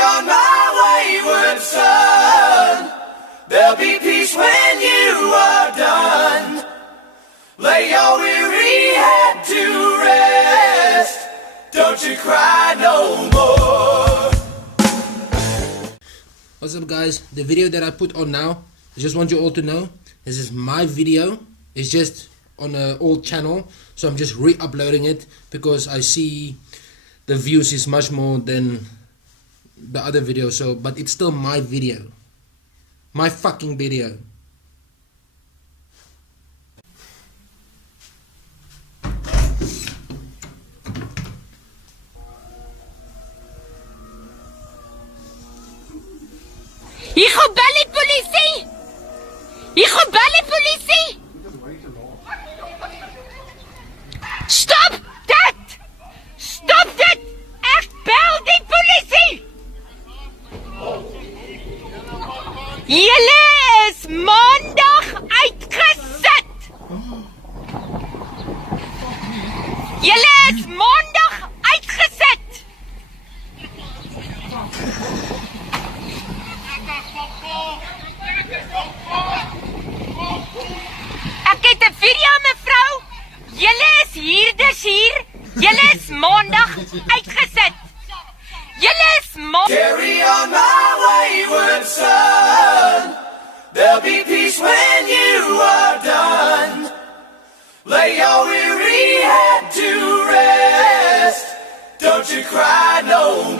on, my wayward son. There'll be peace when you are done. Lay your weary head to rest. Don't you cry no more. What's up, guys? The video that I put on now, I just want you all to know this is my video. It's just on an old channel, so I'm just re-uploading it because I see the views is much more than the other video. So, but it's still my video, my fucking video. Ek gaan bel die polisie. Ek gaan bel die polisie. Stop dit! Stop dit! Ek bel die polisie. Julle is maandag uitgesit. Julle is maandag uitgesit. Ek het 'n video, mevrou. Julle is huurders hier. Julle is maandag uitgesit. Julle is Carry on, my wayward son. There'll be peace when you are done. Lay your weary head to rest. Don't you cry no more.